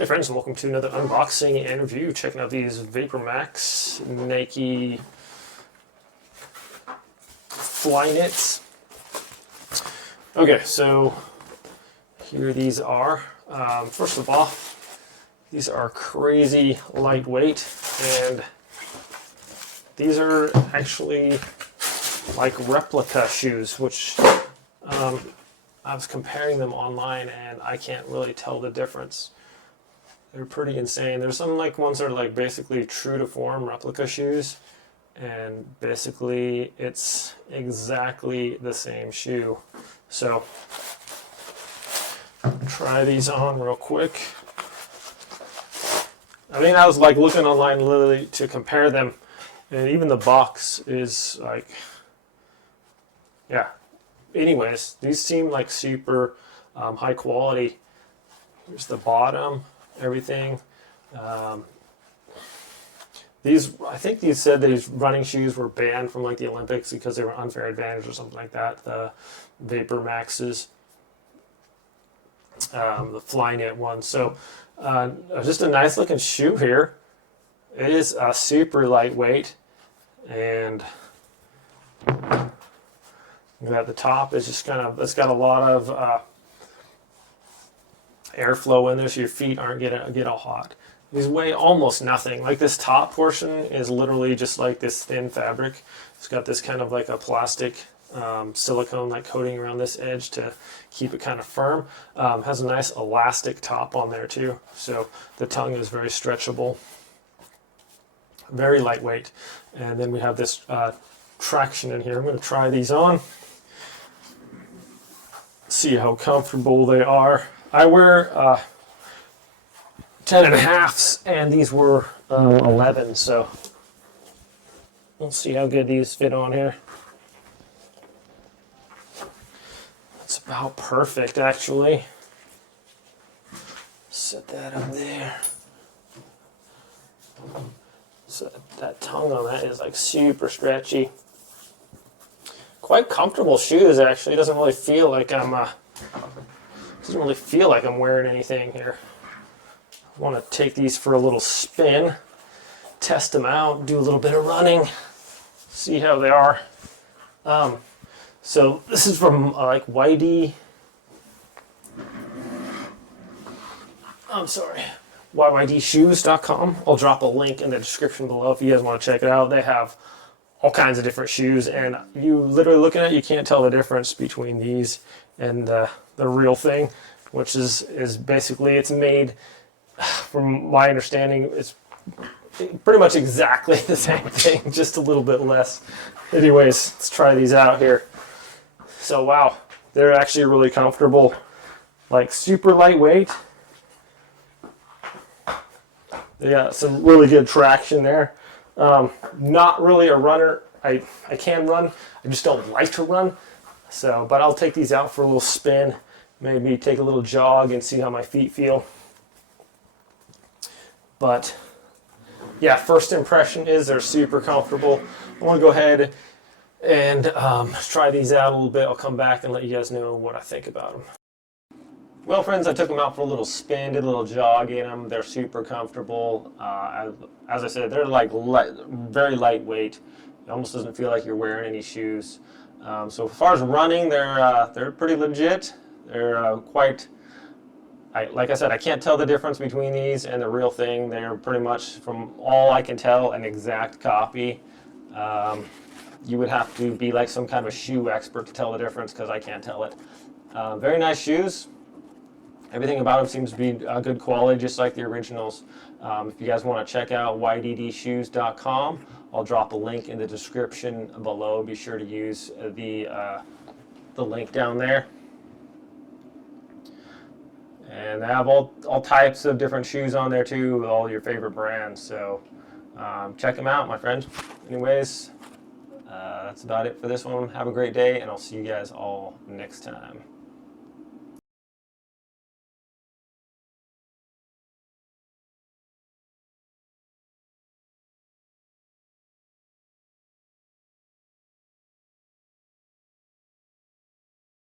Hey friends, and welcome to another unboxing and review. Checking out these Vapormax Nike Flyknits. Okay, so here these are. First of all, these are crazy lightweight, and these are actually like replica shoes, which I was comparing them online and I can't really tell the difference. They're pretty insane. There's some like ones that are like basically true to form replica shoes, and basically it's exactly the same shoe. So try these on real quick. I mean, I was like looking online literally to compare them, and even the box is like, yeah. Anyways, these seem like super high quality. Here's the bottom. Everything. I think these said these running shoes were banned from like the Olympics because they were unfair advantage or something like that. The Vapormaxes, the Flyknit ones. So just a nice looking shoe here. It is super lightweight, and at the top is just kind of, it's got a lot of airflow in there, so your feet aren't get all hot. These weigh almost nothing. Like this top portion is literally just like this thin fabric. It's got this kind of like a plastic silicone like coating around this edge to keep it kind of firm. Has a nice elastic top on there too, so the tongue is very stretchable, very lightweight. And then we have this traction in here. I'm going to try these on, see how comfortable they are. I wear 10.5s, and these were 11, so we'll see how good these fit on here. That's about perfect, actually. Set that up there. So that tongue on that is like super stretchy. Quite comfortable shoes, actually. It doesn't really feel like I'm wearing anything here. I want to take these for a little spin, test them out, do a little bit of running, see how they are. So this is from like YYDshoes.com. I'll drop a link in the description below if you guys want to check it out. They have all kinds of different shoes, and you literally looking at it, you can't tell the difference between these and the real thing, which is basically, it's made, from my understanding, it's pretty much exactly the same thing, just a little bit less. Anyways, let's try these out here. So wow, they're actually really comfortable, like super lightweight. They got some really good traction there. Not really a runner. I can run, I just don't like to run. So, but I'll take these out for a little spin, maybe take a little jog and see how my feet feel. But yeah, first impression is they're super comfortable. I want to go ahead and try these out a little bit. I'll come back and let you guys know what I think about them. Well, friends, I took them out for a little spin, did a little jog in them. They're super comfortable. As I said, they're like very lightweight. It almost doesn't feel like you're wearing any shoes. So as far as running, they're pretty legit. They're quite, like I said, I can't tell the difference between these and the real thing. They're pretty much, from all I can tell, an exact copy. You would have to be like some kind of a shoe expert to tell the difference, because I can't tell it. Very nice shoes. Everything about them seems to be good quality, just like the originals. If you guys want to check out YDDshoes.com, I'll drop a link in the description below. Be sure to use the link down there. And they have all types of different shoes on there too, with all your favorite brands. So check them out, my friend. Anyways, that's about it for this one. Have a great day, and I'll see you guys all next time.